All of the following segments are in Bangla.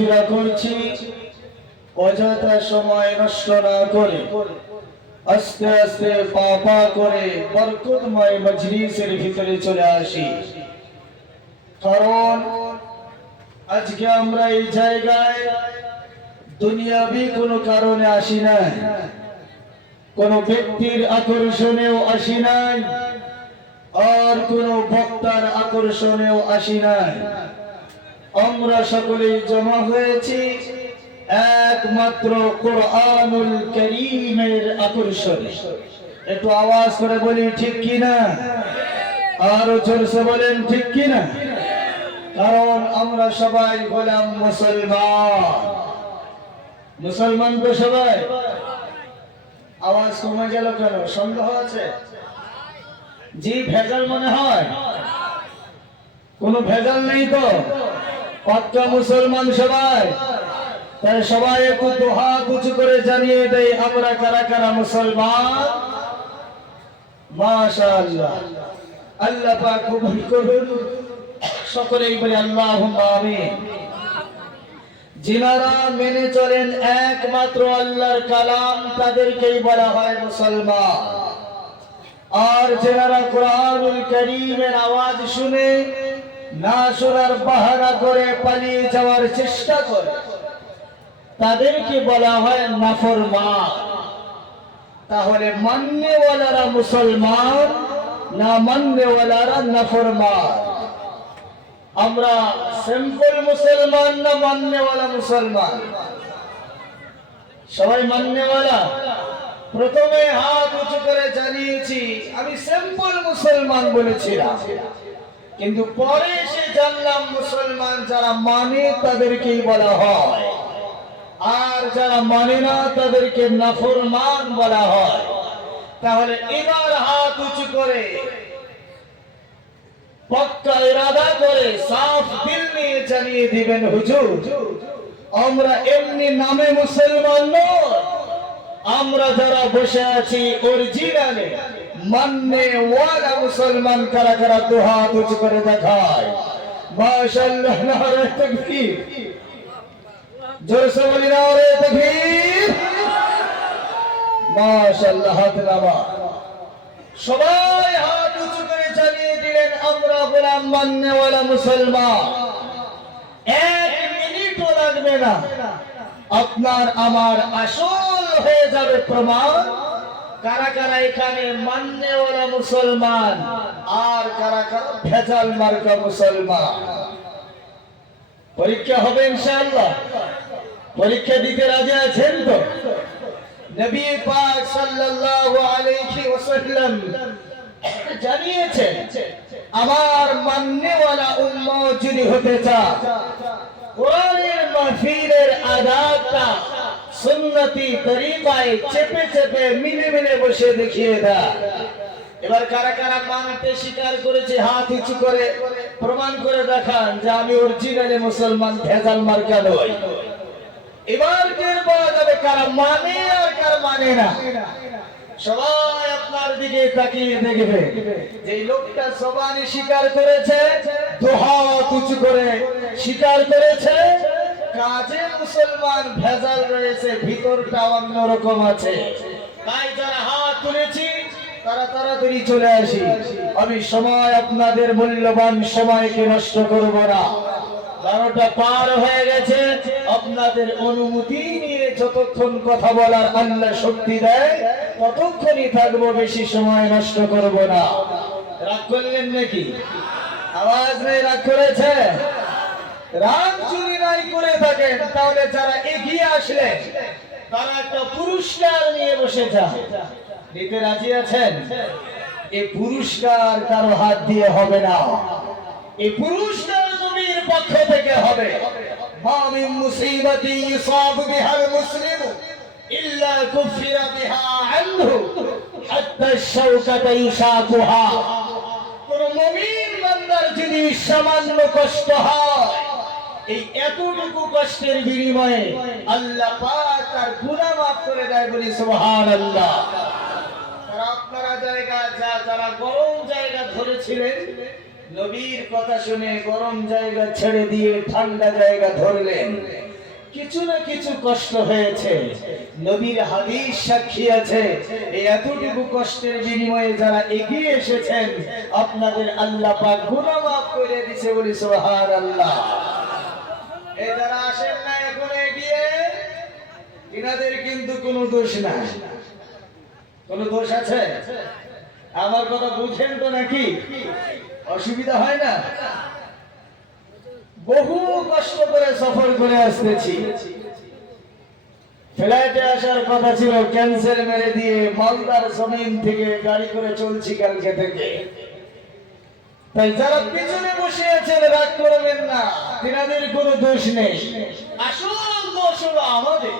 চলাফেরা করছি, অযথা সময় নষ্ট না করে আস্তে আস্তে পা পা করে বরকতময় মজলিসের ভিতরে চলে আসি। কারণ আজকে আমরা এই জায়গায় দুনিয়াবি কোনো কারণে আসি নাই, কোনো ব্যক্তির আকর্ষণেও আসি নাই, আর কোনো বক্তার আকর্ষণেও আসি নাই। আমরা সকলেই জমা হয়েছি একমাত্র কোরআনুল কারীমের আকর্ষণে। একটু আওয়াজ করে বলি ঠিক কিনা, আরো জোরসে বলেন ঠিক কিনা। কারণ আমরা সবাই গোলাম মুসলমান। মুসলমান তো সবাই। আওয়াজ কমে গেল কেন? সন্দেহ আছে? জি, ভেজাল মনে হয়? কোনো ভেজাল নেই তো? পাক্কা মুসলমান সবাই। তাই সবাই একটু দুহাত উঁচু করে জানিয়ে দেয় আমরা কারা কারা মুসলমান। মাশাআল্লাহ, আল্লাহ পাক কবুল করুন। সকলেই বলি আল্লাহুম্মা আমিন। যিনারা মেনে চলেন একমাত্র আল্লাহর কালাম, তাদেরকেই বলা হয় মুসলমান। আর যারা কোরআনুল কারীমের আওয়াজ শুনে না শোনার বাহানা করে পালিয়ে যাওয়ার চেষ্টা করে, তাদেরকে বলা হয় নাফরমান। তাহলে মাননেওয়ালারা মুসলমান, না মাননেওয়ালারা নাফরমান? আমরা সিম্পল মুসলমান না মাননেওয়ালা মুসলমান? সবাই মাননেওয়ালা। প্রথমে হাত উঁচু করে জানিয়েছি আমি সিম্পল মুসলমান বলেছিলাম, কিন্তু পরে এসে জানলাম মুসলমান যারা মানে তাদেরকেই বলা হয়, আর যারা মানে না তাদেরকে নাফরমান বলা হয়। তাহলে এবার হাত উঁচু করে পাক্কা ইরাদা করে সাফ দিল নিয়ে জানিয়ে দিবেন হুজুর, আমরা এমনি নামে মুসলমান নই, আমরা যারা বসে আছি অরিজিনালে মাননে ওয়ালা মুসলমান। কারা কারা দু হাত উঁচু করে দেখায়? মাশাআল্লাহ, নারে তাকবীর। জোরসে বলি নারে তাকবীর। মাশাআল্লাহ, হাত নামা। সবাই হাত উঁচু করে জানিয়ে দিলেন আমরা গোলাম মাননেওয়ালা মুসলমান। এক মিনিটও লাগবে না, আপনার আমার আসল হয়ে যাবে প্রমাণ কারা কারা এখানে মাননেওয়ালা মুসলমান আর কারা কারা ভেজাল মার্কা মুসলমান। পরীক্ষা হবে ইনশাআল্লাহ। পরীক্ষা দিতে রাজি আছেন তো? নবী পাক সাল্লাল্লাহু আলাইহি ওয়াসাল্লাম জানিয়েছেন আমার মাননেওয়ালা উম্মত যদি হতে চায়, কোরআনের মাহফিলের আদাবটা সুন্নতি তরিকায় চেপে চেপে মিলে মিলে বসে দেখিয়ে দেয়। এবার কারা কারা মানতে স্বীকার করেছে হাত উঁচু করে প্রমাণ করে দেখান যে আমি অরিজিনালি মুসলমান, ভেজাল মার্কা নই। এবার টের পাওয়া যাবে কারা মানে আর কারা মানে না। সবাই আপনার দিকে তাকিয়ে দেখবে যে লোকটা জবানে স্বীকার করেছে, দু হাত উঁচু করে স্বীকার করেছে, কাজে মুসলমান, ভেজাল রয়েছে, ভিতরটা অন্যরকম আছে। তাই যারা হাত তুলেছি তারা তাড়াতাড়ি চলে আসি। আমি সময়, আপনাদের মূল্যবান সময়কে নষ্ট করব না। 12টা পার হয়ে গেছে। আপনাদের অনুমতি নিয়ে যতক্ষণ কথা বলার আল্লাহ শক্তি দেয় ততক্ষণই থাকবো, বেশি সময় নষ্ট করব না। রাগ করলেন নাকি? আওয়াজ নেই, রাগ করেছে? রাগ যদি নাই করে থাকেন তাহলে যারা এগিয়ে আসলেন তারা একটা পুরস্কার নিয়ে বসে যান। দিতে রাজি আছেন? এই পুরস্কার কারো হাত দিয়ে হবে না, এই পুরস্কার নবীর পক্ষ থেকে হবে। মা মিন মুসিবাতি ইসাবু বিহাল মুসলিমু ইল্লা কুফিরা বিহা আনহু হাত্তা শাওকাতা ইশাকুহা। কোন মুমিন বান্দার যদি সামান্য কষ্ট হয়, এই এতটুকু কষ্টের বিনিময়ে আল্লাহ পাক তার গুনাহ মাফ করে দেয়। বলি সুবহানাল্লাহ। আপনারা জায়গা যারা গরম জায়গা ধরেছিলেন, নবীর কথা শুনে গরম জায়গা ছেড়ে দিয়ে ঠান্ডা জায়গা ধরলেন। কিছু না কিছু কষ্ট হয়েছে। নবীর হাদিস সাক্ষী আছে, এই এতটুকু কষ্টের বিনিময়ে যারা এগিয়ে এসেছেন আপনাদের আল্লাহ পাক গুনাহ মাফ করে দিয়েছে, বলি সুবহানাল্লাহ। এই যারা আসেন না এখন এগিয়ে, এনাদের কিন্তু কোনো দোষ নাই। কোনো দোষ আছে? আমার কথা বুঝেন তো নাকি? অসুবিধা হয় না? বহু কষ্ট করে সফর করে আসতেছি, ফ্লাইটে আসার কথা ছিল, ক্যান্সেল মেরে দিয়ে মালদার জমিন থেকে গাড়ি করে চলছি কালকে থেকে। তাই যারা পিছনে বসে আছেন রাগ করবেন না, তিনাদের কোনো দোষ নেই। আসল দোষ হলো আমাদের।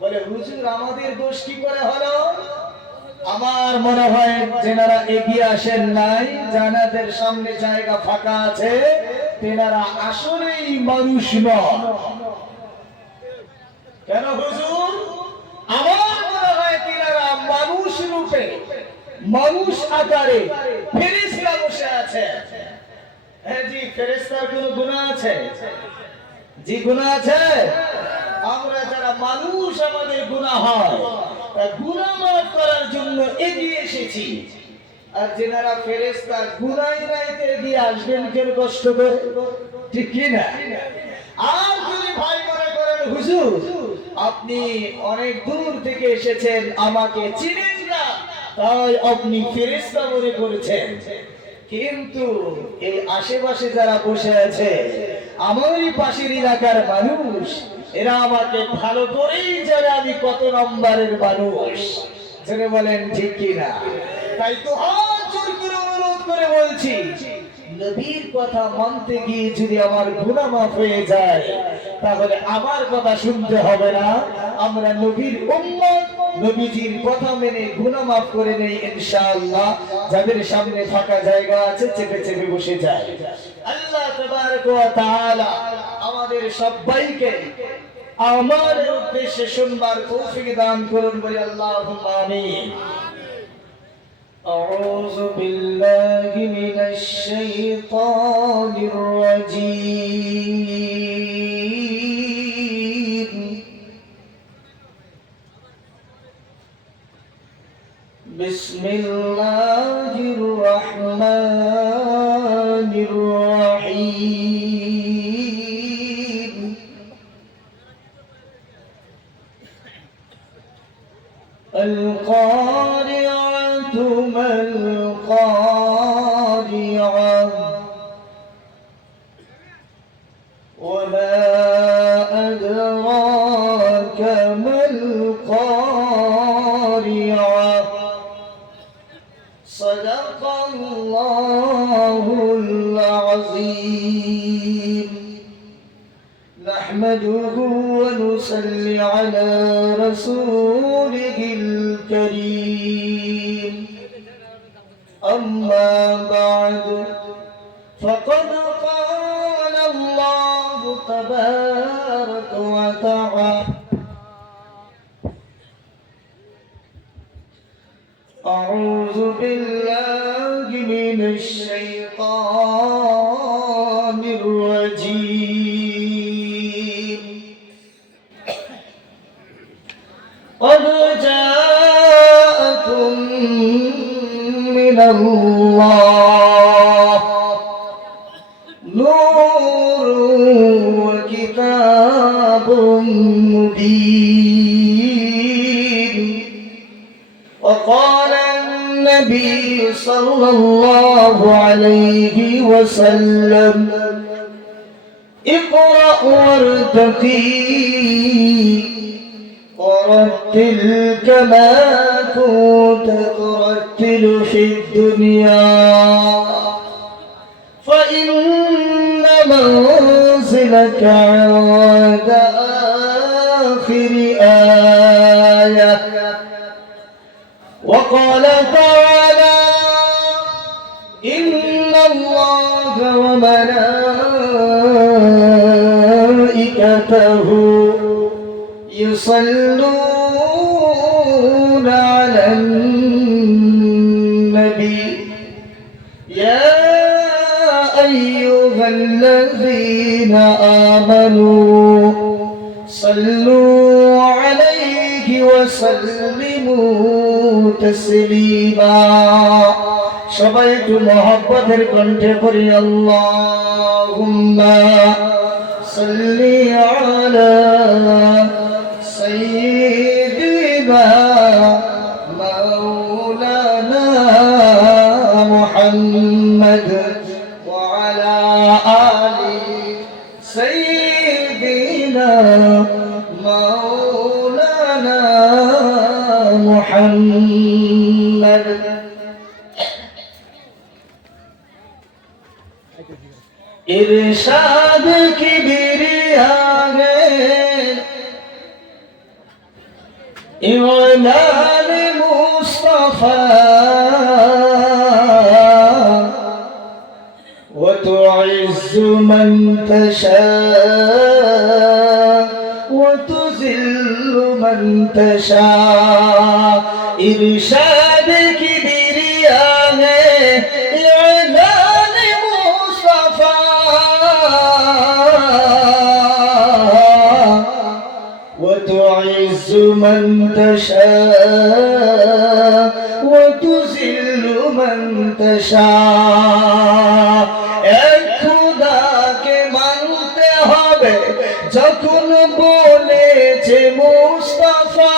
বলে হুজুর আমাদের দোষ কি করে হলো? আমার মনে হয় যেনারা এগিয়ে আসেন নাই, জানাদের সামনে জায়গা ফাঁকা আছে, তেনারা আসলেই মানুষ নয়। কেন হুজুর? আমার মনে হয় তেনারা মানুষ রূপে, মানুষ আকারে ফেরেশতা বসে আছে। হ্যাঁ জি, ফেরেশতার কোনো গুনাহ আছে? জি গুনাহ আছে। আমরা যারা মানুষ আমাদের গুনাহ হয়, তা গুনাহ মাফ করার জন্য এগিয়ে এসেছি। আর যেনারা ফেরেশতা গুনাহই নাই এগিয়ে আসবেন কেন কষ্ট করে? ঠিক কি না? আর যদি ভাই মনে করেন হুজুর আপনি অনেক দূর থেকে এসেছেন, আমাকে চিনেন না, তাই আপনি ফেরেশতা মনে করেছেন, কিন্তু এই আশেপাশে যারা বসে আছে আমারই পাশের এলাকার মানুষ, এরা আমাকে ভালো করেই জানে আমি কত নম্বরের মানুষ। জেনে বলেন ঠিক কি না? তাই তো হাত জোর করে অনুরোধ করে বলছি, নবীর কথা মানতে গিয়ে যদি আমার গুনাহ মাফ হয়ে যায়, তাহলে আমার কথা শুনতে হবে না। আমরা নবীর উম্মত, নবীজির কথা মেনে গুনাহ মাফ করে নেই ইনশাআল্লাহ। যাদের সামনে ফাঁকা জায়গা আছে চেপে চেপে বসে যায়। আল্লাহ তাবারক ওয়া তাআলা আমাদের সবাইকে আমার উদ্দেশ্যে শুনবার তৌফিক দান করুন, বলি আল্লাহুম্মা আমিন। أعوذ بالله من الشيطان الرجيم. بسم الله الرحمن الرحيم. القارعة ما القارعة وما أدراك ما القارعة. صدق الله العظيم. نحمده ونصلي على رسوله الكريم. أما بعد فقد قال الله تبارك وتعالى: أعوذ بالله من الشيطان الرجيم. قد جاءكم من الله نور وكتاب مبين. وقال النبي صلى الله عليه وسلم: اقرأ وارتقي ورتل كما كنت ترتل في الدنيا، فإن منزلك عند آخر آية. وقال تعالى: إن الله وملائكته يصلون على النبي يا أيها الذين آمنوا صلوا عليه وسلموا تسليما সবাই একটু মহব্বতের কণ্ঠে পড়ি আল্লাহুম্মা সাল্লি আলা সাইয়্যিদিনা মাওলানা মুহাম্মদ ওয়া আলা আলি সাইয়্যিদিনা মাওলানা মুহাম্মদ इरशाद किबरिया इलाल मुस्तफा व तुइज़्ज़ु मन तशा व तुज़िल्लु मन तशा इरशाद किबरिया وتعز من تشاء وتذل من تشاء এক খোদাকে মানতে হবে যখন বলেছে মুস্তাফা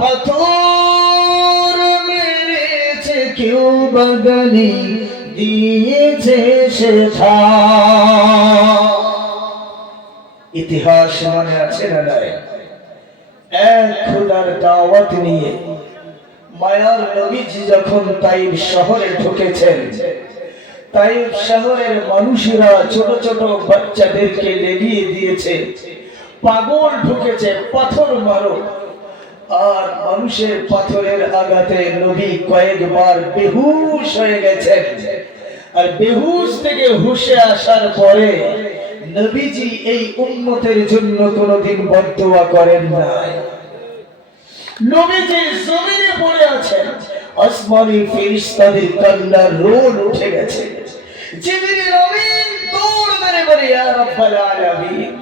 পাথর মেরেছে কেউ বাগানি দিয়েছে শেখা ইতিহাস মনে আছে না নাই এক খোদার দাওয়াত নিয়ে মায়ার নবীজি যখন তাইফ শহরে ঢুকেছেন তাইফ শহরের মানুষেরা ছোট ছোট বাচ্চাদেরকে লেলিয়ে দিয়েছে পাগল ঢুকেছে পাথর মারো আর মানুষের পাথরের আঘাতে নবী কয়েকবার বেহুশ হয়ে গেছেন আর বেহুশ থেকে হুশে আসার পরে নবীজি এই উম্মতের জন্য কোনদিন বদদুয়া করেন নাই নবীজি জমিনে পড়ে আছেন আসমানি ফেরেশতাদের কান্নার রোল উঠে গেছে জিবরিল আমিন দৌড় মেরে বলে ইয়া রাব্বাল আলামিন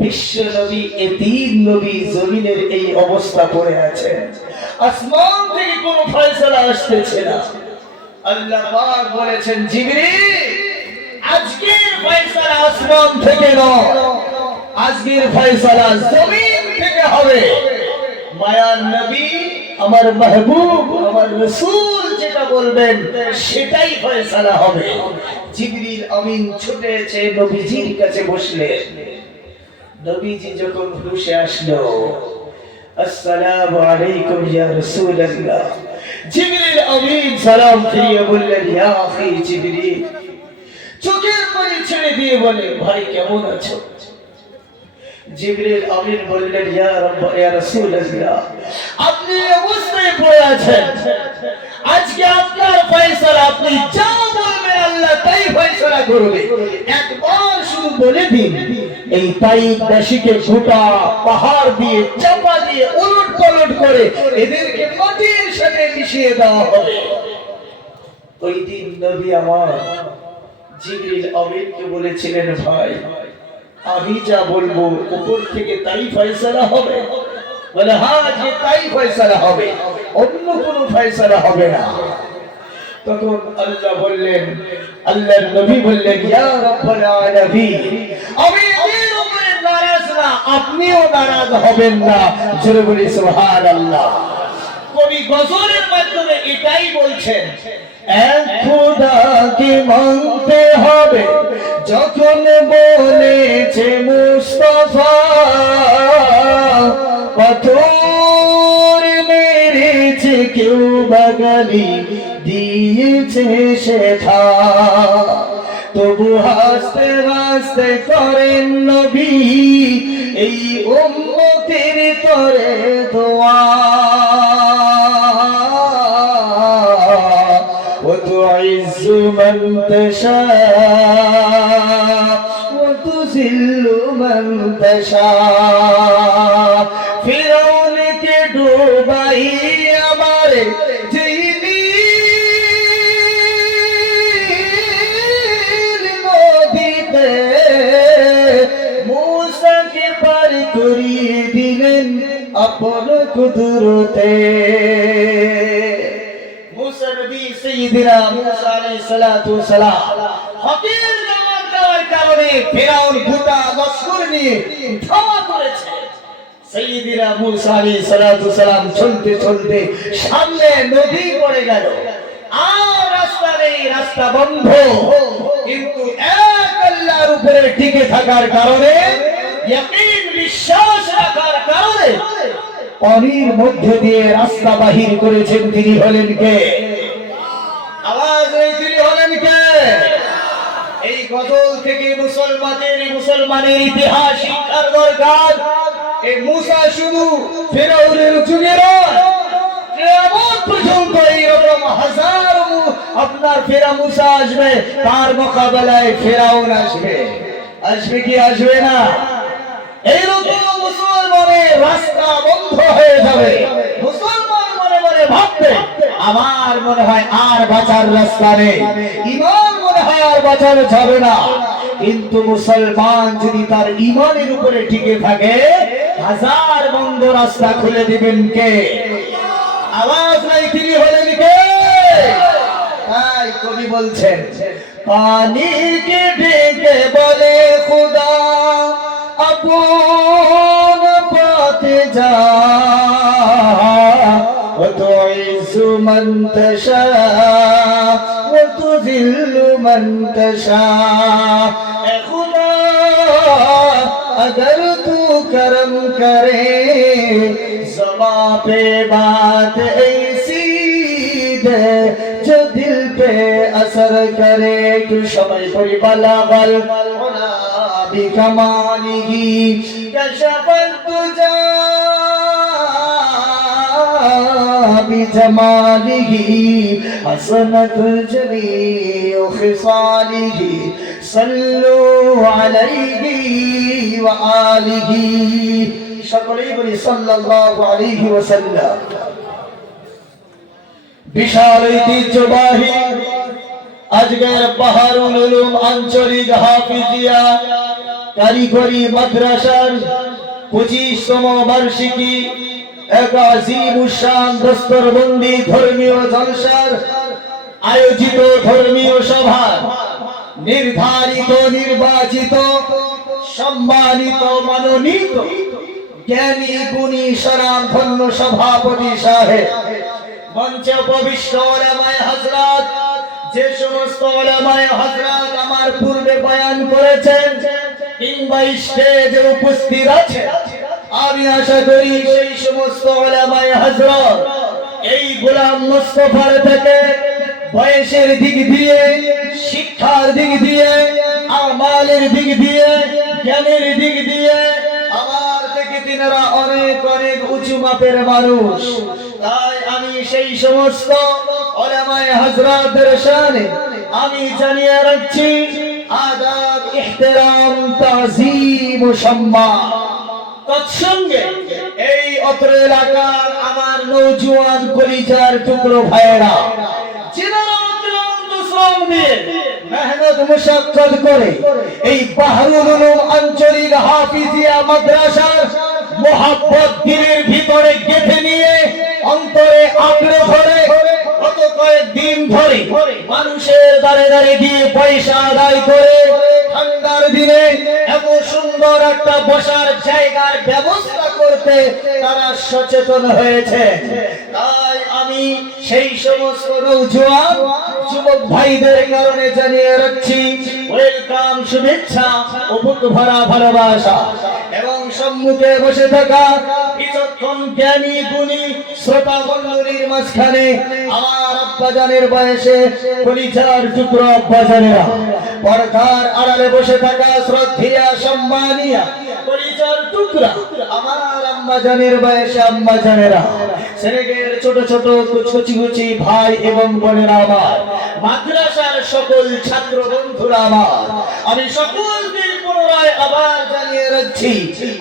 বিশ্ব নবী এতিম নবী জমিনের এই অবস্থা পড়ে আছেন আসমান থেকে কোনো ফয়সালা আসতেছে না আল্লাহ পাক বলেছেন জিবরিল আজকের ফয়সালা আসমান থেকে নয় আজকের ফয়সালা জমিন থেকে হবে মায়ার নবী আমার মাহবুব আমার রাসূল যেটা বলবেন সেটাই ফয়সালা হবে জিবরিল আমিন ছুটে এসে নবীজির কাছে বসলেন নবীজি যখন হুশে আসলো আসসালামু আলাইকুম ইয়া রাসূলুল্লাহ জিবরিল আমিন সালাম ফিরিয়ে বললেন ইয়া আখি জিবরিল চোখের পানি ছেড়ে দিয়ে বলে ভাই কেমন আছো জিবরিল আমিন বললেন ইয়া রাসূলুল্লাহ আপনি অবস্থায় পড়ে আছেন আজকে আপনার ফয়সালা আপনি যা বলবেন আল্লাহ তাই ফয়সালা করবে একবার শুধু বলে দিন এই তাইফ দেশকে গোটা পাহাড় দিয়ে চাপা দিয়ে উলট পালট করে এদেরকে মাটির সাথে মিশিয়ে দেওয়া হবে ওই দিন নবী আমার জিবরিল আমিনকে বলেছিলেন ভাই আমি যা বলবো উপর থেকে তাই ফয়সালা হবে বলে হ্যাঁ যে তাই ফয়সালা হবে অন্য কোনো ফয়সালা হবে না তখন আল্লাহ বললেন আল্লাহর নবী বললেন ইয়া রাব্বাল আলামিন আমি এর উপরে নারাজ না আপনিও নারাজ হবেন না জোরে বলি সুবহানাল্লাহ কবি গজলের মাধ্যমে এটাই বলছেন এক খোদাকে মানতে হবে যখন বলেছে মুস্তাফা পাথর মেরেছে কেউ বাগালি দিয়েছে শেখা তবু হাসতে হাসতে করেন নবী এই উম্মতের তরে দোয়া وتعز من تشاء وتذل من تشاء ফিরআউন কে ডুবাই আমারে যিনি নদীতে আপন কুদরতে মুসা নবী সাইয়্যিদিনা মুসা আলাইহিস সালাতু ওয়াস সালাম হকের জবাব দেওয়ার কারণে ফিরাউন গোটা লশকর নিয়ে ধাওয়া করেছে। সাইয়্যিদিনা মুসা আলাইহিস সালাতু ওয়াস সালাম চলতে চলতে সামনে নদী পড়ে গেল, আর রাস্তা নেই, রাস্তা বন্ধ। কিন্তু এক আল্লাহর উপরে টিকে থাকার কারণে, ইয়াকিন বিশ্বাস রাখার কারণে পানির মধ্যে দিয়ে রাস্তা বাহির করেছেন। তিনি হলেন কে? আওয়াজ নেই, তিনি হলেন কে? এই গজল থেকে মুসলমানের ইতিহাস শিক্ষার দরকার। এই মুসা শুধু ফিরআউনের যুগে নয়, কিয়ামত পর্যন্ত এইরকম হাজার আপনার ফেরা মুসা আসবে, তার মোকাবেলায় ফিরআউন আসবে। আসবে কি আসবে না? এইরকম মুসলমানের রাস্তা বন্ধ হয়ে যাবে। মুসলমান মনে মনে ভাববে, আমার মনে হয় আর বাঁচার রাস্তা নেই, ঈমান মনে হয় আর বাঁচানো যাবে না। কিন্তু মুসলমান যদি তার ঈমানের উপরে টিকে থাকে, হাজার বন্ধ রাস্তা খুলে দিবেন কে? আওয়াজ নাই, তিনি হলেন কে? তাই কবি বলছেন, পানি কে ডেকে বলে খুদা আপন পথে যা, তুইজ্জু মান তাশা ওয়া তুযিল্লু মান তাশা। এ খুদা अगर तू करम करे ज़बां पे बात ऐसी दे जो दिल पे असर करे। तू समय पर बलागल बिकमालिही कशफत तुजा बिजमालिही हसनत जमीउ खिसालिही सल्लु अलैहि व आलिही। সকলেই বলি সাল্লাল্লাহু আলাইহি ওয়াসাল্লাম। বিশাল ঐতিহ্যবাহী আজকের বাহারুল উলুম আঞ্চলিক হাফিজিয়া কারিগরি মাদ্রাসার 25তম বার্ষিকী এক আজিমুশান দস্তরবন্দি ধর্মীয় জলসার আয়োজিত ধর্মীয় সভা নির্ধারিত নির্বাচিত সম্মানিত মনোনীত জ্ঞানী গুণী স্বনামধন্য সভাপতি সাহেব, মঞ্চে উপবিষ্ট উলামায়ে হযরত, যে সমস্ত উলামায়ে হযরত আমার পূর্বে বয়ান করেছেন কিংবা স্টেজে উপস্থিত আছে, আমি আশা করি সেই সমস্ত উলামায়ে হযরত এই গোলাম মুস্তাফার থেকে বয়সের দিক দিয়ে, শিক্ষার দিক দিয়ে, আমালের দিক দিয়ে, জ্ঞানের দিক দিয়ে আমার থেকে তিনারা অনেক অনেক উঁচু মাপের মানুষ। তাই আমি সেই সমস্ত উলামায়ে হযরতের শানে আমি জানিয়ে রাখছি আদাব, ইহতিরাম, তাজিম ও সম্মান। তৎসঙ্গে এই অত্র এলাকার আমার নওজোয়ান কলিজার টুকরো ভাইয়েরা, যিনারা অত্যন্ত শ্রম দিয়ে মেহনত মুশাক্কাত করে এই বাহরুল উলুম আঞ্চলিক হাফিজিয়া মাদ্রাসার মোহাব্বত দিলের ভিতরে গেঁথে নিয়ে অন্তরে আঁকড়ে ধরে গত কয়েকদিন ধরে মানুষের দ্বারে দ্বারে গিয়ে পয়সা আদায় করে ঠান্ডার দিনে এত সুন্দর একটা বসার জায়গার ব্যবস্থা করতে তারা সচেতন হয়েছে। তাই আমি সেই সমস্ত নওজোয়ান যুবক ভাইদের কারণে জানিয়ে রাখছি ওয়েলকাম, শুভেচ্ছা ও বুক ভরা ভালোবাসা। এবং সম্মুখে বসে থাকা বিচক্ষণ জ্ঞানী গুণী শ্রোতা মণ্ডলীর মাঝখানে আমার আব্বাজানের বয়সে কলিজার টুকরো আব্বাজানেরা, পর্দার আড়ালে বসে থাকা শ্রদ্ধেয়া সম্মানিয়া কলিজার টুকরা আমার আম্মাজানের বয়সে আম্মাজানেরা, সেনেগের ছোট ছোট কুচি কুচি ভাই এবং বোনেরা আমার, মাদ্রাসার সকল ছাত্র বন্ধুরা আমার, আমি সকলকে পুনরায় আবার জানিয়ে রাখছি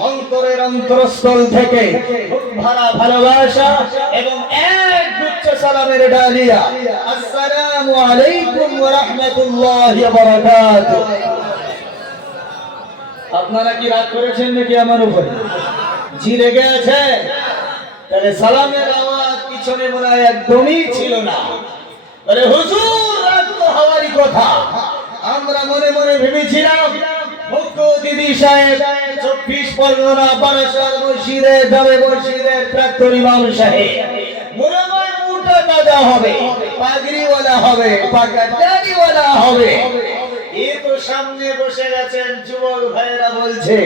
অন্তরের অন্তরস্থল থেকে ভরা ভালোবাসা এবং এক গুচ্ছ সালামের ডালিয়া। আসসালামু আলাইকুম ওয়া রাহমাতুল্লাহি ওয়া বারাকাতুহু। আপনারা কি রাগ করেছেন নাকি আমার উপরে? জি রেগে আছেন? তাহলে সালামের আওয়াজ পিছনে মনে হয় একদমই ছিল না। আরে হুজুর রাত তো হওয়ারই কথা। আমরা মনে মনে ভেবেছিলাম মুখ্য অতিথি সাহেব 24 পরগনা বারাসাত মসজিদের জামে মসজিদের প্রাক্তন ইমাম সাহেব মনে হয় মোটা দাদা হবে, পাগড়িওয়ালা হবে, পাকা দাড়িওয়ালা হবে। এ তো সামনে বসে গেছেন যুবক ভাইরা বলছে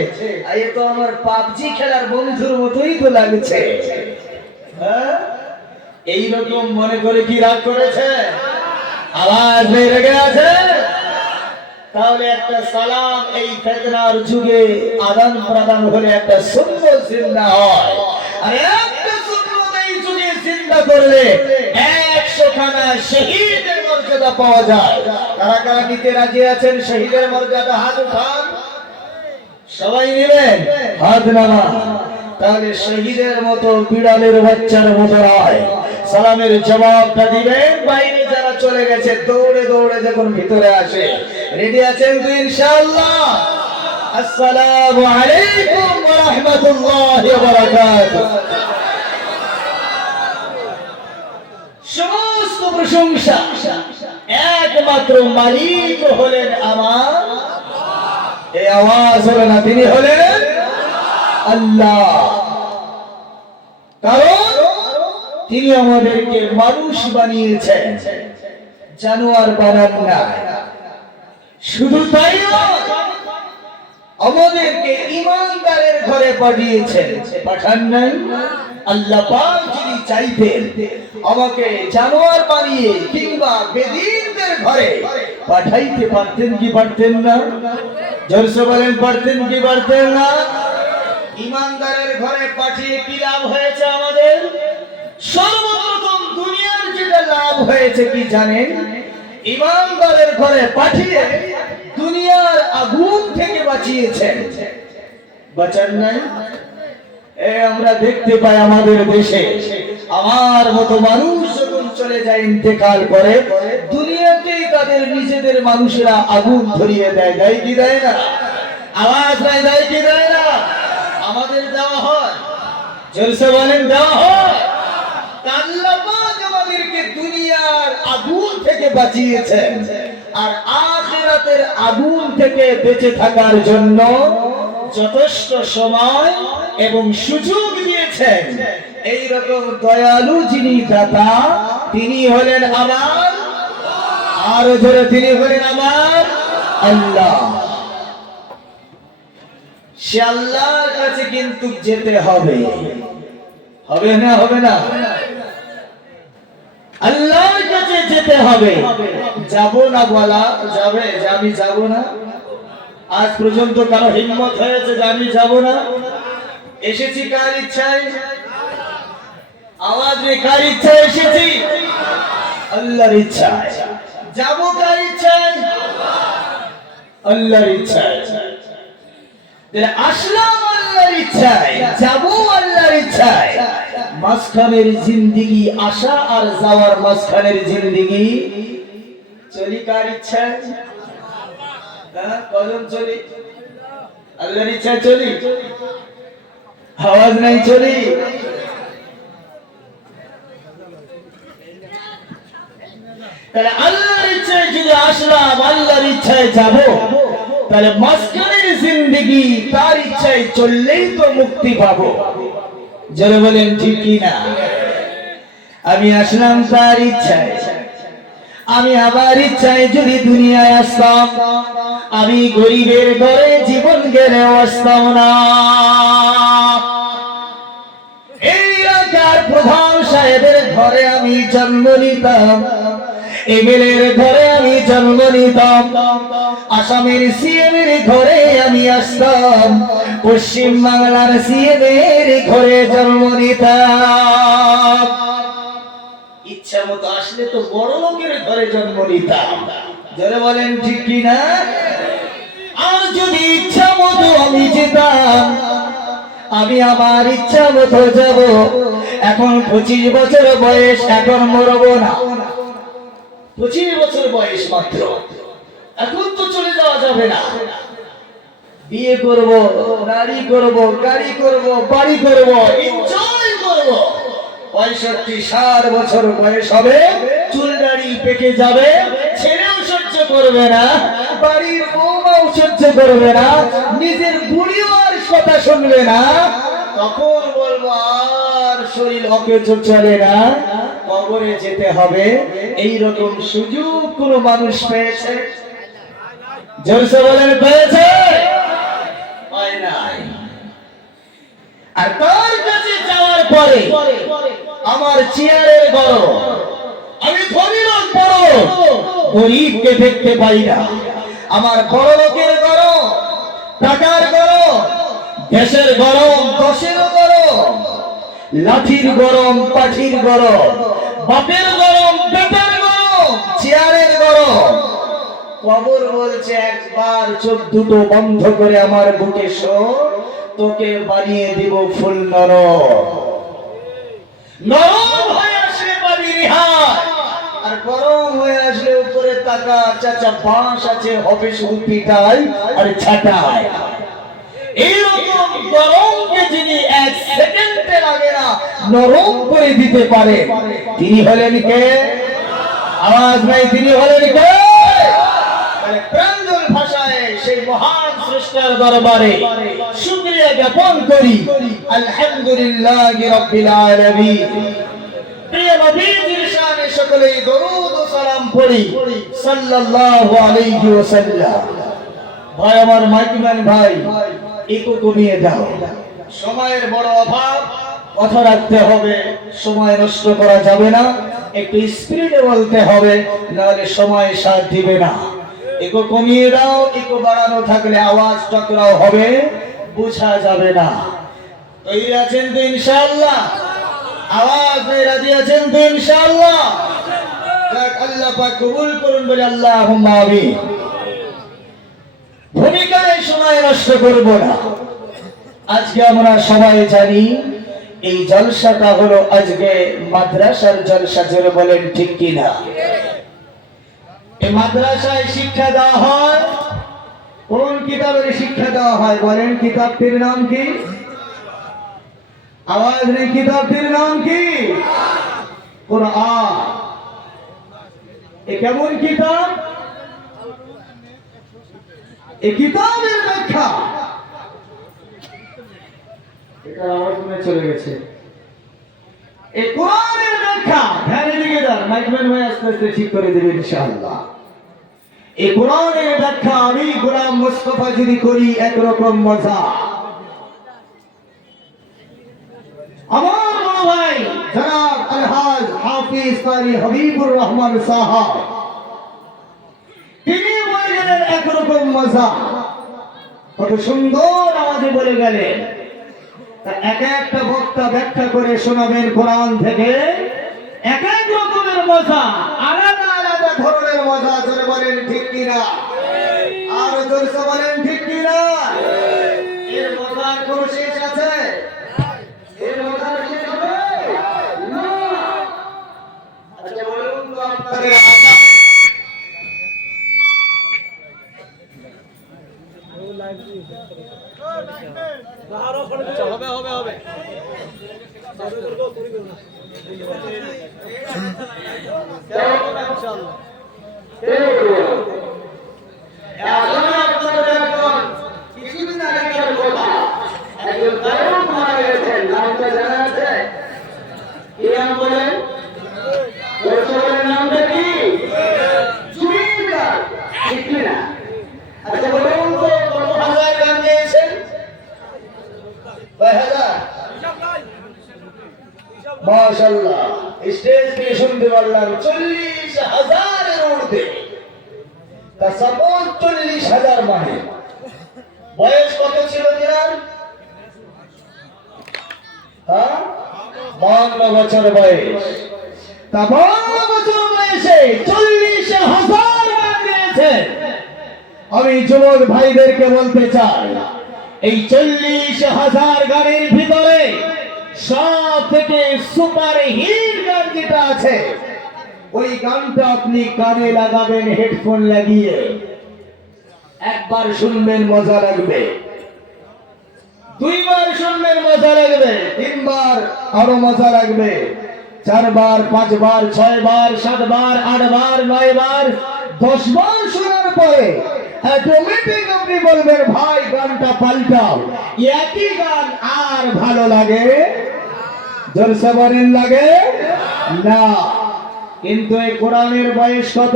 এ তো আমার পাবজি খেলার বন্ধুর মতোই তো লাগছে। হ্যাঁ, এইরকম মনে করে কি রাগ করেছে? আওয়াজ মেরে রেগে আছে? তাহলে একটা সালাম এই ফেতনার যুগে আদান প্রদান হলে একটা সুন্দর জিন্দা হয়। আর একটা সুন্নত এই যুগে জিন্দা করলে 100 খানা শহীদের মর্যাদা পাওয়া যায়। কারা কারা নিতে রাজি আছেন শহীদের মর্যাদা? হাত উঠান। সবাই নেবেন? হাত নামা। তাহলে শহীদের মতো বিড়ালের বাচ্চার মতো নয়, সালামের জবাবটা দিবেন। বাইরে যারা চলে গেছে দৌড়ে দৌড়ে যখন ভিতরে আসে, রেডি আছেন তো ইনশাআল্লাহ? আসসালামু আলাইকুম ওয়া রাহমাতুল্লাহি ওয়া বারাকাতুহু। সমস্ত প্রশংসা একমাত্র মালিক হলেন আমার। এই আওয়াজ হলো না, তিনি হলেন আল্লাহ। কারণ তিনি আমাদেরকে মানুষ বানিয়েছেন, জানোয়ার বানান না। শুধু তাই নয়, আমাদেরকে ঈমানদারের ঘরে পাঠিয়েছেন, পাঠান নাই? আল্লাহ পাক যদি চাইতেন আমাকে জানোয়ার বানিয়ে কিংবা বেদীনদের ঘরে পাঠাইতে পারতেন কি পারতেন না? জোরসে বলেন, পারতেন কি পারতেন না? ঈমানদারের ঘরে পাঠিয়ে কি লাভ হয়েছে আমাদের? সর্বপ্রথম দুনিয়ার যেটা লাভ হয়েছে কি জানেন? ঈমানদারের ঘরে পাঠিয়ে দুনিয়ার আগুন থেকে বাঁচিয়েছেন, বাঁচান নাই? আমরা দেখতে পাই আমাদের দেশে আমার মতো মানুষ যখন চলে যায়, ইন্তেকাল করে, দুনিয়াতেই তাদের নিজেদের মানুষেরা আগুন ধরিয়ে দেয়। দেয় কি দেয় না? আওয়াজ নাই, দেয় কি দেয় না? আমাদের দেওয়া হয়, জলসে বলেন দেওয়া হয়। আল্লাহ পাক আমাদেরকে দুনিয়ার আগুন থেকে বাঁচিয়েছেন আর আখিরাতের আগুন থেকে বেঁচে থাকার জন্য যথেষ্ট সময় এবং সুযোগ দিয়েছেন। এই রকম দয়ালু যিনি দাতা, তিনি হলেন আমার, আরো ধরে তিনি হলেন আমার আল্লাহ। সে আল্লাহর কাছে কিন্তু যেতে হবে, হবে না? হবে না? আল্লাহর কাছে যেতে হবে। যাব না বলা যাবে যে আমি যাব না? আজ পর্যন্ত কারো হিম্মত হয়েছে যে আমি যাব না? এসেছি কার ইচ্ছায়? আওয়াজ নেই, কার ইচ্ছায় এসেছি? আল্লাহর ইচ্ছায়। যাব কার ইচ্ছায়? আল্লাহর ইচ্ছায়। আসলাম আল্লাহর ইচ্ছায়, যাব আল্লাহর ইচ্ছায়। মাঝখানের জিন্দেগি, আসা আর যাওয়ার মাঝখানের জিন্দেগি চলি কার ইচ্ছায়? কদম চলি আল্লাহর ইচ্ছায় চলি? আওয়াজ নাই, চলি? তাহলে আল্লাহর ইচ্ছায় যদি আসলাম, আল্লাহর ইচ্ছায় যাব, তাহলে মাঝখানের জিন্দেগি তার ইচ্ছায় চললেই তো মুক্তি পাবো। যারা বলেন ঠিক কি না? আমি আসলাম তার ইচ্ছায়, আমি আবার ইচ্ছায় যদি দুনিয়ায় আসতাম, আমি গরিবের ঘরে জীবন গেলে আসতাম না। এই এলাকার প্রধান সাহেবের ঘরে আমি জন্ম নিতাম, এমএলএর ঘরে আমি জন্ম নিতাম, আসামের সিএমের ঘরে আমি আসতাম, পশ্চিম বাংলার সিএমের ঘরে জন্ম নিতাম। ইচ্ছা মতো আসলে তো বড় লোকের ঘরে জন্ম নিতাম। যারা বলেন ঠিক কি না? আর যদি ইচ্ছা মতো আমি যেতাম, আমি আমার ইচ্ছা মতো যাব। এখন 25 বছর বয়স, এখন মরবো না। 25 বছর বয়স মাত্র, এখন তো চলে যাওয়া যাবে না। বিয়ে করব, নারী করব, গাড়ি করব, বাড়ি করব, এনজয় করব। 65-60 বছর বয়স হবে, চুল দাড়ি পেকে যাবে, ছেলেও সহ্য করবে না, বাড়ির বউমাও সহ্য করবে না, নিজের বুড়িও আর কথা শুনবে না। তখন বলবো আর শরীর অকেজ চলে না, কবরে যেতে হবে। এই রকম সুযোগ কোন মানুষ পেয়েছে? জোরসে বলেন, পেয়েছে? হয় নাই। আর তার কাছে যাওয়ার পরে আমার চেয়ারের গরম, আমি ধনীর বড়, গরিবকে দেখতে পাই না। আমার বড় লোকের গরম, টাকার গরম, দেশের গরম, দশেরও গরম, লাঠির গরম, পাঠির গরম, বাপের গরম, বেটার গরম, চেয়ারের গরম। কবর বলছে একবার চোখ দুটো বন্ধ করে আমার বুকে শো, তোকে বানিয়ে দিব ফুল নরম। নরম হয়ে আসলে পাবি রেহাই, আর গরম হয়ে আসলে উপরে তাকা, চাচা বাঁশ আছে, হবে শুধু পিটাই আর ছাটাই। এইরকম গরমকে যিনি 1 সেকেন্ডে লাগে না নরম করে দিতে পারে, তিনি হলেন কে? আওয়াজ নাই, তিনি হলেন কে? প্রাঞ্জল ভাষায় সেই মহান স্রষ্টার দরবারে শুকরিয়া জ্ঞাপন করি, আলহামদুলিল্লাহি রাব্বিল আলামিন। প্রিয় নবীর শানে সকলেই দরুদ ও সালাম পড়ি, সাল্লাল্লাহু আলাইহি ওয়াসাল্লাম। ভাই আমার, মাইকম্যান ভাই, একটু কমিয়ে দাও, সময়ের বড় অভাব, কথা রাখতে হবে, সময় নষ্ট করা যাবে না, একটু স্পিডে বলতে হবে, নাহলে সময় সাথ দিবে না। একটু কমিয়ে দাও, একটু বাড়ানো থাকলে আওয়াজ টকরাও হবে, বোঝা যাবে না। তৈরি আছেন তো ইনশাআল্লাহ? আওয়াজ নিয়ে রাজি আছেন তো ইনশাআল্লাহ? আল্লাহ পাক কবুল করুন, বলে আল্লাহুম্মা আমিন। ভূমিকায় সময় নষ্ট করব না। আজকে আমরা সবাই জানি এই জলসাটা হলো আজকে মাদ্রাসার জলসা, জোরে বলেন ঠিক কিনা? এই মাদ্রাসায় শিক্ষা দেওয়া হয়, কোন কিতাবের শিক্ষা দেওয়া হয় বলেন? কিতাবটির নাম কি? আওয়াজ নেই, কিতাবটির নাম কি? কুরআন। এ কেমন কিতাব? এই কিতাবের ব্যাখ্যা, এটা আওয়াজ মনে চলে গেছে। এই কোরআনের ব্যাখ্যা, ধ্যানে দিকে যান, মাইকম্যান ভাই আস্তে আস্তে ঠিক করে দেবে ইনশাআল্লাহ। এই কোরআনের ব্যাখ্যা আমি গোলাম মুস্তাফা যদি করি একরকম মজা। আমার বড় ভাই জনাব আলহাজ হাফিজ কারি হাবিবুর রহমান সাহাব, তিনি বলে গেলেন একরকম মজা, কত সুন্দর আওয়াজে বলে গেলেন। এক একটা বক্তা ব্যাখ্যা করে শোনাবেন কোরআন থেকে, এক এক রকমের মজা, আলাদা আলাদা ধরনের মজা। জোরে বলেন ঠিক কিনা? আর জোরে বলেন ঠিক কিনা? এর মজার কোনো শেষ আছে? এর মজার শেষ হবে না। আচ্ছা বলুন তো আপনাদের আগামী হবে কিছুদিন আগেকার কথা, একজন গায়ক মারা গেছেন, নামটা জানা আছে? কি নাম বলেন? নামটা কি? জুবিন, ঠিক না? আচ্ছা বলুন তো কত হাজার গান গেয়েছেন? মাশাআল্লাহ, স্টেজ থেকে শুনতে পারলাম 40,000-এর ঊর্ধ্বে। তা সাপোজ 40,000 মানে বয়স কত ছিল তিনার? 52 বছর বয়স। তা 52 বছর বয়সে 40,000 গান গেয়েছেন। আমি যুবক ভাইদেরকে বলতে চাই, এই 40,000 গানের ভিতরে সব থেকে সুপার হিট গান যেটা আছে, ওই গানটা আপনি কানে লাগাবেন হেডফোন লাগিয়ে, একবার শুনবেন মজা লাগবে, দুইবার শুনবেন মজা লাগবে, তিনবার আরো মজা লাগবে, 4 বার 5 বার 6 বার 7 বার 8 বার 9 বার 10 বার শোনার পরে অটোমেটিক আপনি বলবেন ভাই গানটা পাল্টাও। একই গান আর ভালো লাগে? জলসা বলেন লাগে না। কিন্তু এই কোরআনের বয়স কত?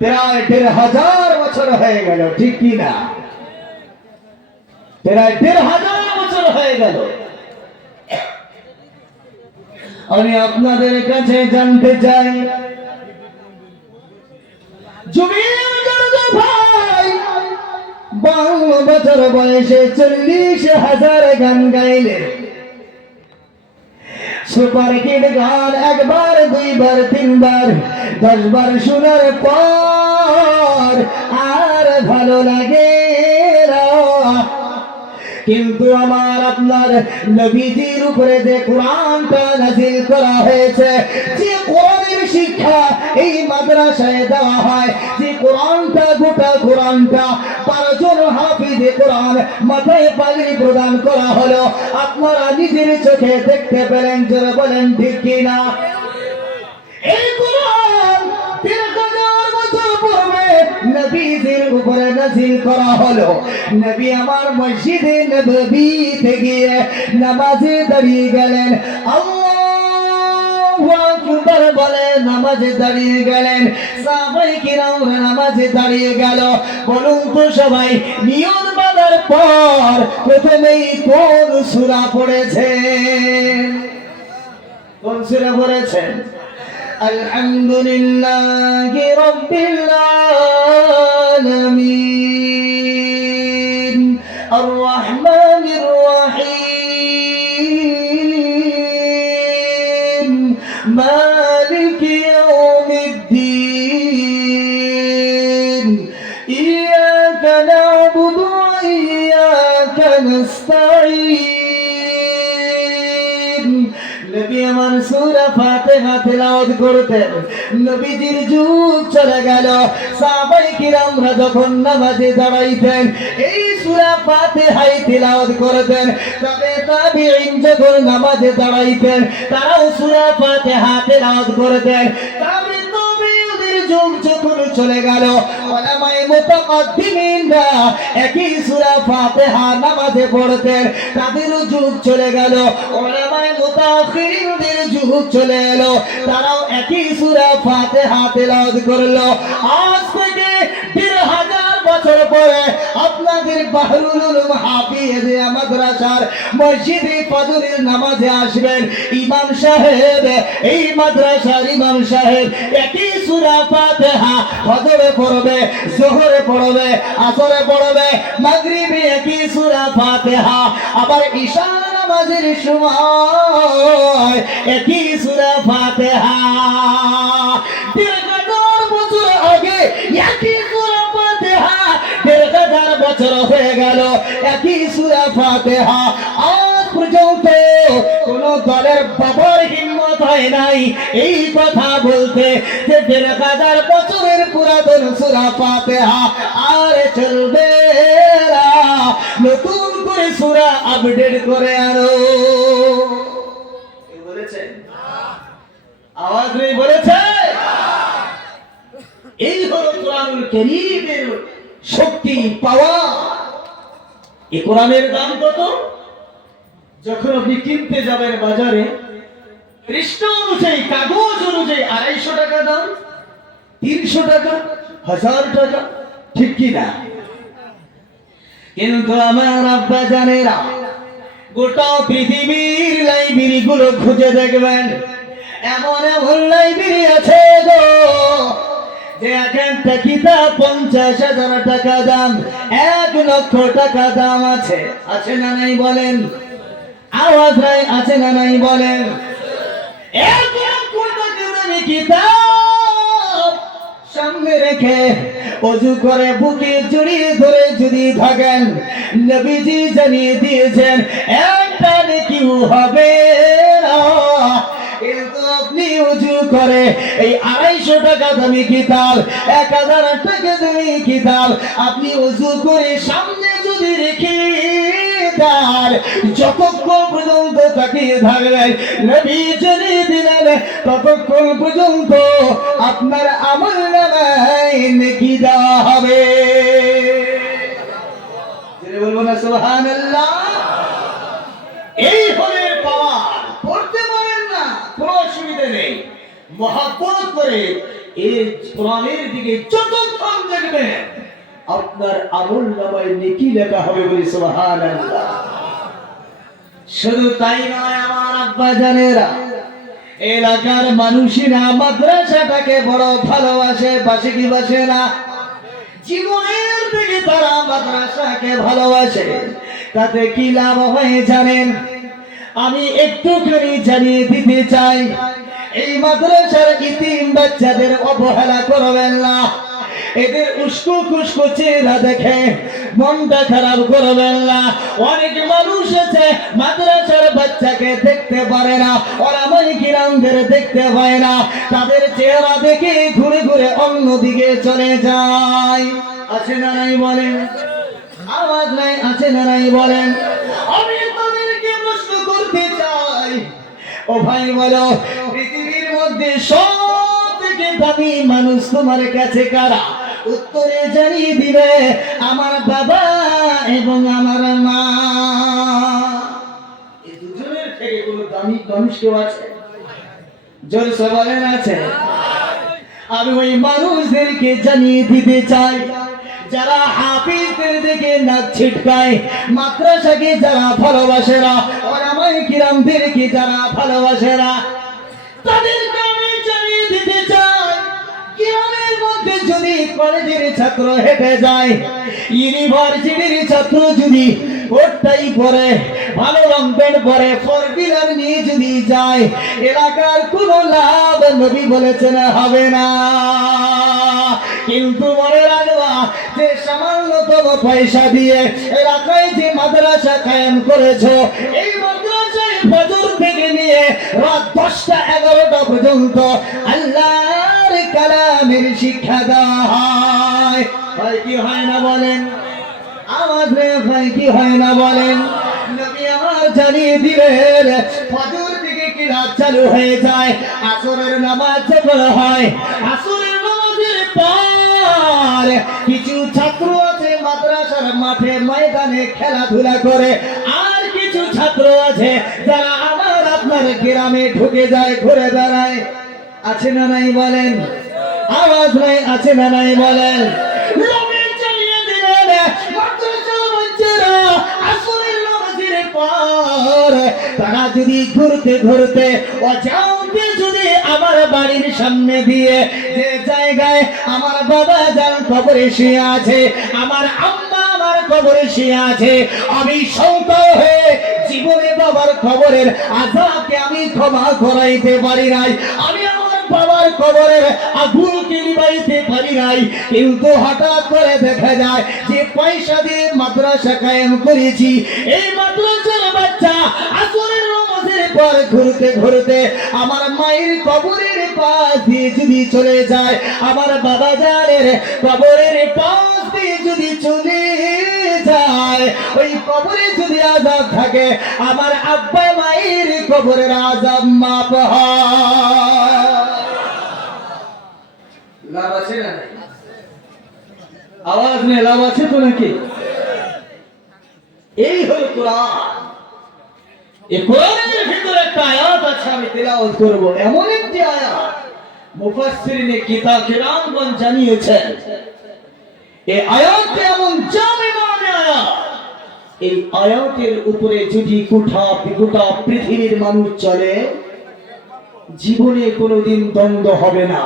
প্রায় 1500 বছর হয়ে গেল, ঠিক কি না? প্রায় 1500 বছর হয়ে গেল। আমি আপনাদের কাছে জানতে চাই, ভাই 52 বছর বয়সে 40,000 গান গাইলেন। সুপার হিট গান 1 বার 2 বার 3 বার 10 বার শোনার পর আর ভালো লাগে না। কিন্তু আমার আপনার নবীজির উপরে যে কোরআনটা নাযিল করা হয়েছে, যে কোরআনের শিক্ষা এই মাদ্রাসায় দেওয়া হয়, যে কোরআনটা গোটা কোরআনটা 12 জন হাফিজে কোরআন মাথায় পাগড়ি প্রদান করা হলো, আপনারা নিজের চোখে দেখতে পেলেন, জোরে বলেন ঠিক কি না? এই কোরআন 3000 বছর পূর্বে নবীজির উপরে নাযিল করা হলো। নবী আমার মসজিদে নববীতে গিয়ে নামাজে দাঁড়িয়ে গেলেন, আল্লাহু আকবার বলে নামাজে দাঁড়িয়ে গেলেন। সাহাবায়ে কিরাম নামাজে দাঁড়িয়ে গেল। বলুন তো সবাই, নিয়ত বাঁধার পর প্রথমেই কোন সূরা পড়েছেন? কোন সূরা পড়েছেন? আলহামদুলিল্লাহি রাব্বিল আলামিন আর রহমানির রহিম মালিকি ইয়াউমিদ্দিন ইয়াকা না'বুদু ওয়া ইয়াকা নাস্তাঈন। নবী আমার সূরা ফাতিহা তেলাওয়াত করতেন। নবীজির যুগ চলে গেল। সাহাবায়ে কিরামরা যখন নামাজে দাঁড়াইতেন এই সূরা ফাতিহাই তেলাওয়াত করতেন। তবে তাবিঈন যখন নামাজে দাঁড়াইতেন তারাও সূরা ফাতিহা তেলাওয়াত করতেন। তাবিঈনদের যুগ যখন চলে গেল, উলামায়ে মুতাকাদ্দিমিনরা একই সূরা ফাতিহা নামাজে পড়তেন। তাদেরও যুগ চলে গেল। উলামায়ে মুতাআখিরিনদের যুগ চলে এলো, তারাও একই সূরা ফাতিহা তেলাওয়াত করলো। আজ থেকে 1500 বছর পরে আপনাদের বাহরুল উলুম হাফিজে মাদ্রাসার মসজিদে ফজরের নামাজে আসবেন, ইমাম সাহেব, এই মাদ্রাসার ইমাম সাহেব একই সূরা ফাতিহা ফজরে পড়বে, যোহরে পড়বে, আসরে পড়বে, মাগরিবে একই সূরা ফাতিহা, আবার ঈশা নামাজের সময় একই সূরা ফাতিহা। 1500 বছর আগে একই সূরা ফাতিহা, 1500 বছর হয়ে গেল একই সূরা ফাতিহা। আজ পর্যন্ত কোন দলের বাবার হিম্মত হয় নাই এই কথা বলতে যে 1500 বছরের পুরাতন সূরা ফাতিহা আর চলবে না, নতুন করে সূরা আপডেট করে আনো। বলেছে আওয়াজ নেই, বলেছে। এই হলো কোরআনুল কারীমের শক্তি, পাওয়া। এই কোরআনের দাম কত? যখন আপনি কিনতে যাবেন বাজারে, পৃষ্ঠা অনুযায়ী, কাগজ অনুযায়ী 250 টাকা দাম, 300 টাকা, 1000 টাকা, ঠিক কি না? কিন্তু আমার আব্বা জানেরা, গোটা পৃথিবীর লাইব্রেরি গুলো খুঁজে দেখবেন, এমন এমন লাইব্রেরি আছে গো যে এক একটা কিতাব 50,000 টাকা দাম, 1 লক্ষ টাকা দাম আছে। আছে না নাই বলেন? আওয়াজ নাই, আছে না নাই বলেন? 1 লক্ষ টাকা দামি কিতাব সামনে রেখে ওযু করে বুকে জড়িয়ে ধরে যদি থাকেন, নবীজি জানিয়ে দিয়েছেন একটা নেকিও হবে না। কিন্তু আপনি ওযু করে এই 250 টাকা দামি কিতাব, 1000 টাকা দামি কিতাব আপনি ওযু করে সামনে যদি রেখে ডাল যতক্ষণ পর্যন্ত তাকিয়ে থাকবেন নবী জানিয়ে দিলেন ততক্ষণ পর্যন্ত আপনার আমল নামায় নেকি দেওয়া হবে। বলবো না সুবহানাল্লাহ। এই হলে পাওয়ার পড়তে পারেন না কোনো অসুবিধা নেই, মহব্বত করে এই কোরআনের দিকে যতক্ষণ দেখবেন আপনার আমল নামায় নেকি লেখা হবে বলে সুবহানাল্লাহ। শুধু তাই নয় আমার আব্বা জানেরা, এলাকার মানুষেরা মাদ্রাসাটাকে বড় ভালোবাসে, বাসে কি বাসে না? জীবনের থেকে তারা মাদ্রাসাকে ভালোবাসে। তাতে কি লাভ হয় জানেন? আমি একটুখানি জানিয়ে দিতে চাই, এই মাদ্রাসার ইতিম বাচ্চাদের অবহেলা করবেন না। এদের উস্কো খুস্কো চেহারা দেখে মনটা খারাপ করবেন না। অনেক মানুষ আছে মাদ্রাসার বাচ্চাকে দেখতে পারে না, ওলামায়ে কিরামদের দেখতে পায় না, তাদের চেহারা দেখে ঘুরে ঘুরে অন্যদিকে চলে যায়। আছে না নাই বলেন? আওয়াজ নাই, আছে না নাই বলেন? আমি তাদেরকে প্রশ্ন করতে চাই, ও ভাই বলো পৃথিবীর মধ্যে সব থেকে দামি মানুষ তোমার কাছে কারা? উত্তরে জানিয়ে দিবে আমার বাবা এবং আমার মা। এই দুজনের থেকে কোনো দামি মানুষ কেউ আছে? জোরসে বলেন আছে? আমি ওই মানুষদেরকে জানিয়ে দিতে চাই যারা হাফিজদের দিকে নাক ছিটকায়, মাদ্রাসাকে যারা ভালোবাসে না, ওলামায়ে কিরামদেরকে যারা ভালোবাসে না, তাদেরকে আমি জানিয়ে দিতে চাই কিয়ামের মধ্যে যদি কলেজের ছাত্র হেঁটে যায়, ইউনিভার্সিটির ছাত্র যদি কোটটাই পরে, ভালো রং প্যান্ট পরে, ফোর হুইলার নিয়ে যদি যায়, এলাকার কোনো লাভ নবী বলেছেন হবে না। কিন্তু মনে রাখবা যে সামান্যতম পয়সা দিয়ে এলাকায় যে মাদ্রাসা কায়েম করেছো, এই মাদ্রাসায় ফজর থেকে নিয়ে রাত 10টা 11টা পর্যন্ত আল্লাহর কালামের শিক্ষা দেওয়া হয়। ভাই কি হয় না বলেন? আওয়াজ রে ভাই কি হয় না বলেন? নবী আমার জানিয়ে দিলেন ফজর থেকে কিরাত চালু হয়ে যায়, আসরের নামাজ যখন হয়, আসরের নামাজের পর কিছু ছাত্র আছে মাদ্রাসার মাঠে ময়দানে খেলাধুলা করে, আর কিছু ছাত্র আছে যারা আমার আপনার গ্রামে ঢুকে যায়, ঘুরে বেড়ায়। আছে না নাই বলেন? আওয়াজ নাই, আছে না নাই বলেন? নবী জানিয়ে দিলেন মাদ্রাসার বাচ্চারা আসরের নামাজের পর তারা যদি ঘুরতে ঘুরতে অজান্তে যদি আমার বাড়ির সামনে দিয়ে যে জায়গায় আমার বাবা যার কবরে শুয়ে আছে, আমার আম্মা আমার কবরে শুয়ে আছে, আমি সন্তান হয়ে জীবনে বাবার কবরের আযাবকে আমি ক্ষমা করাইতে পারি নাই, আমি বাবার কবরের আগুনকে নিভাইতে পারি নাই, কিন্তু হঠাৎ করে দেখা যায় যে পয়সা দিয়ে মাদ্রাসা কায়েম করেছি, এই মাদ্রাসার বাচ্চা আসরের নামাজের পর ঘুরতে ঘুরতে আমার মায়ের কবরের পাশ দিয়ে যদি চলে যায়, আমার বাবা জানের কবরের পাশ দিয়ে যদি চলে যায়, ওই কবরে যদি আযাব থাকে, আমার আব্বা মায়ের কবরের আযাব মাপ হয়। লাভ আছে না? আওয়াজ নেই, লাভ আছে তো নাকি? এই হল কোরআন। এই কোরআনের ভিতরে একটা আয়াত আছে, আমি তেলাওয়াত করব। এমন একটি আয়াত মুফাসসিরিনে কিরামগণ জানিয়েছেন, এই আয়াতটি এমন জামে মানে আয়াত, এই আয়াতের উপরে যদি গোটা পৃথিবীর মানুষ চলে, জীবনে কোনোদিন দ্বন্দ্ব হবে না,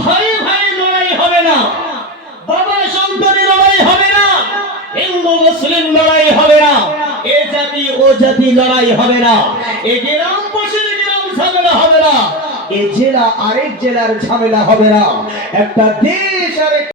ভাই ভাই লড়াই হবে না, বাবা সন্তানের লড়াই হবে না, হিন্দু মুসলিম লড়াই হবে না, এ জাতি ও জাতি লড়াই হবে না, এ গ্রাম পাশের গ্রাম ঝামেলা হবে না, এ জেলা আরেক জেলার ঝামেলা হবে না, একটা দেশ আরেক